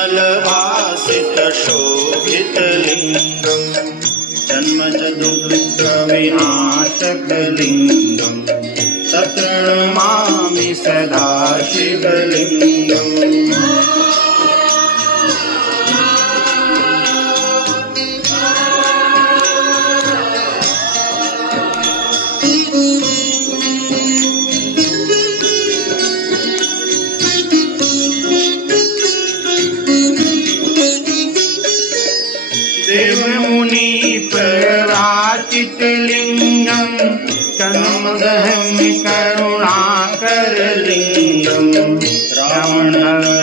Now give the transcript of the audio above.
निर्मलभासितशोभितलिङ्गम् जन्मज दुःखविनाशकलिङ्गम् तत्प्रणमामि सदा शिवलिङ्गम्। देवमुनि पराचितलिङ्गम् कनमदहं करुणाकरलिङ्गम् रावणहर